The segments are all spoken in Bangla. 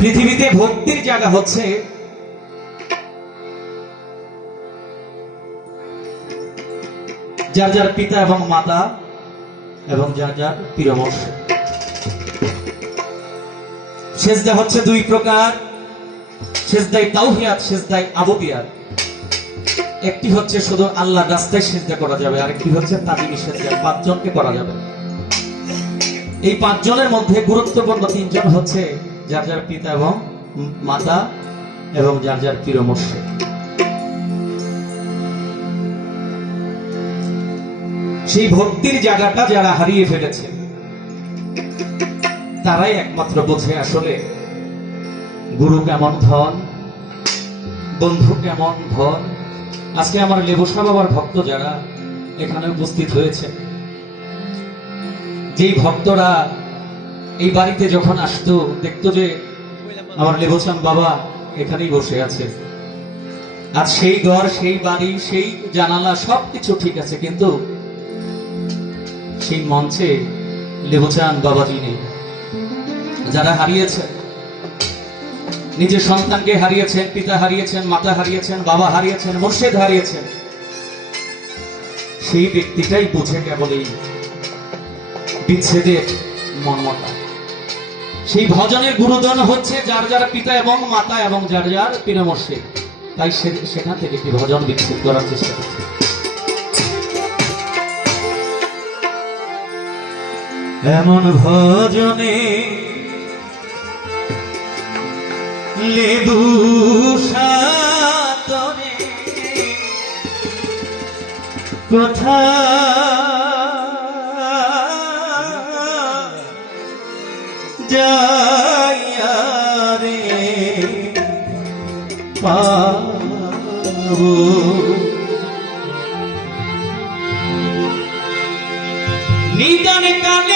পৃথিবীতে ভক্তির জায়গা হচ্ছে যার যার পিতা এবং মাতা এবং যার যার পীরমর্শ সেজদা হচ্ছে দুই প্রকার। সেজদাই তাওহিয়াত সেজদাই আবদিয়াত। একটি হচ্ছে শুধু আল্লাহ রাস্তায় সেজদা করা যাবে আর একটি হচ্ছে তাজিমি সেজদা, পাঁচজনকে করা যাবে। এই পাঁচজনের মধ্যে গুরুত্বপূর্ণ তিনজন হচ্ছে যার যার পিতা এবং মাতা এবং যার যার পীরমর্শ সেই ভক্তির জায়গাটা যারা হারিয়ে ফেলেছে, তারাই একমাত্র বোঝে আসলে গুরু কেমন ধন, বন্ধু কেমন ধন। আজকে আমার লেবসা বাবার ভক্ত যারা এখানে উপস্থিত হয়েছে, যেই ভক্তরা এই বাড়িতে যখন আসতো, দেখতো যে আমার লেবসান বাবা এখানেই বসে আছে। আর সেই ঘর, সেই বাড়ি, সেই জানালা সব কিছু ঠিক আছে, কিন্তু সেই মঞ্চে লেবচান বাবাজি নেই। যারা হারিয়েছে নিজের সন্তানকে হারিয়েছেন, পিতা হারিয়েছেন, মাতা হারিয়েছেন, বাবা হারিয়েছেন, মুর্শেদ হারিয়েছেন, সেই ব্যক্তিটাই বুঝে কেবল এই বিচ্ছেদের মর্মটা। সেই ভজনের গুরুজন হচ্ছে যার যার পিতা এবং মাতা এবং যার যার পীরমর্শে তাই সেখান থেকে একটি ভজন বিচ্ছেদ করার চেষ্টা করছে। এমন ভজনে লেবু সাতরে কোথা পাবো। নিদান কালে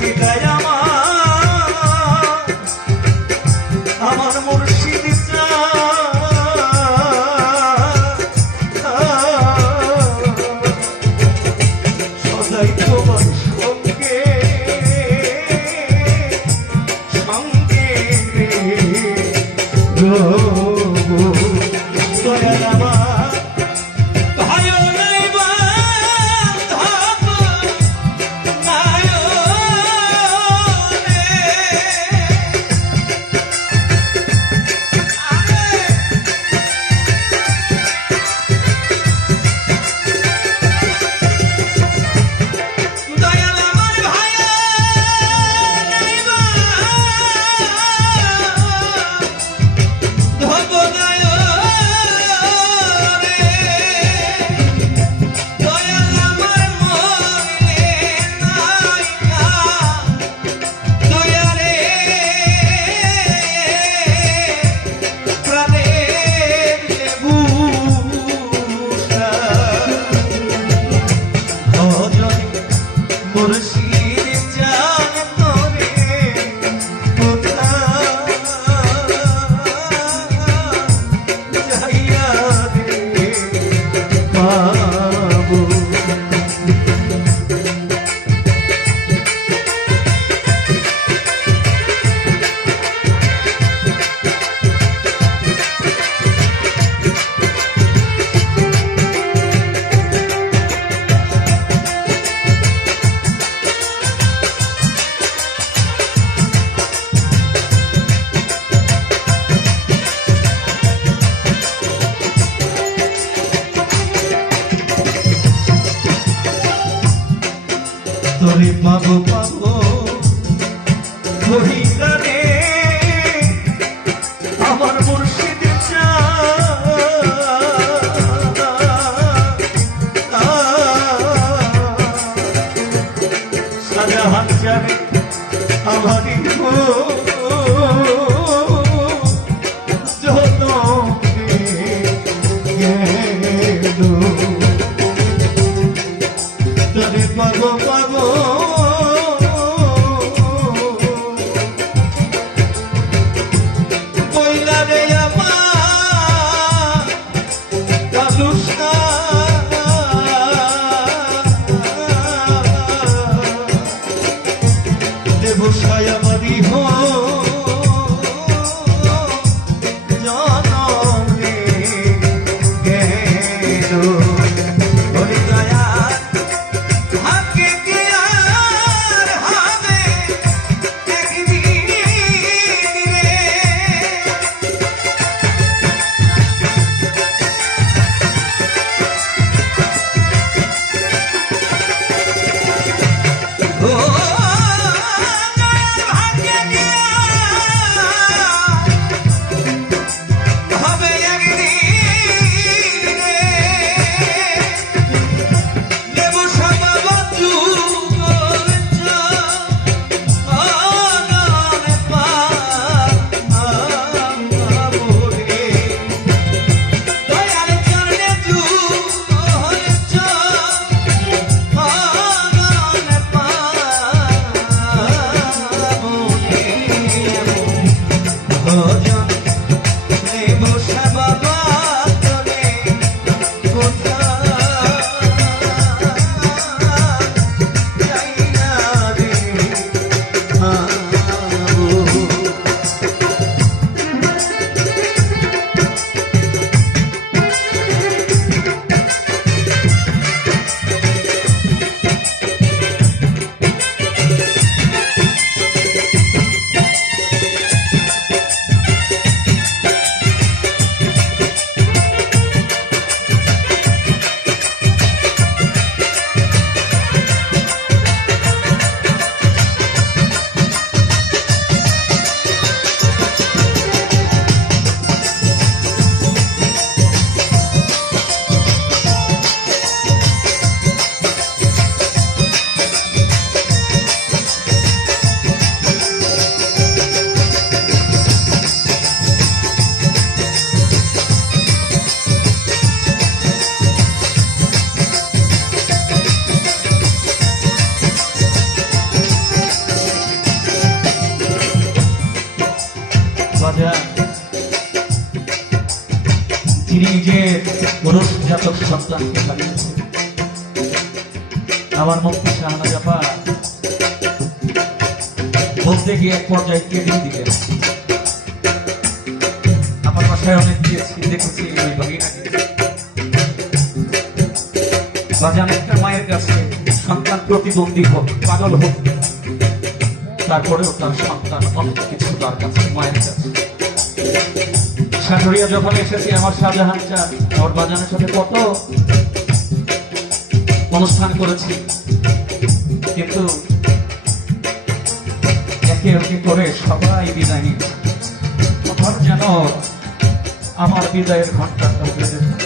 Hidayah যিনি যে পুরুষ জাতক সন্তানকে পাঠিয়েছেন আমার মুক্তি শাহনাজাপা বলতে গিয়ে এক পর্যায়ে কেটে দিলেন। আমার বাসায় অনেক দিয়েছি দেখেছি ওই ভগিনাকে বাজান একটা মায়ের কাছে সন্তান প্রতিবন্ধী হোক, পাগল হোক, তারপরেও তার সন্তান অনেক কিছু তার কাছে, মায়ের কাছে। শাশুড়িয়া যখন এসেছি, আমার শাহজাহান চার আমার বাজানের সাথে কত অনুষ্ঠান করেছি। কিন্তু একে একে করে সবাই বিদায় নিচ্ছে আমার যেন আমার বিদায়ের বেজে যায়।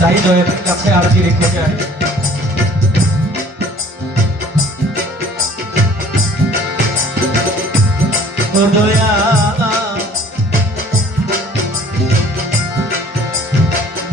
তাই জয়ের কাছে আরজি রেখে যায়। দয়া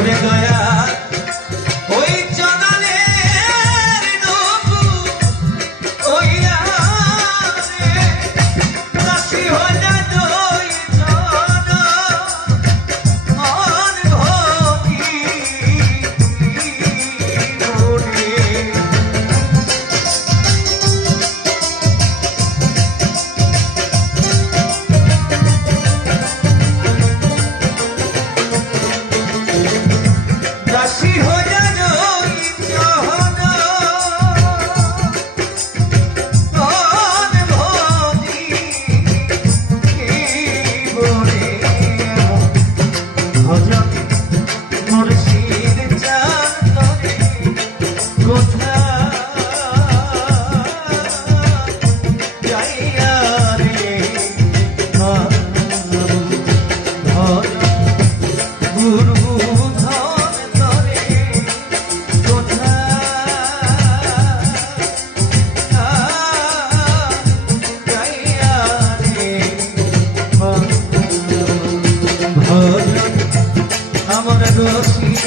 Obrigado. Sophie.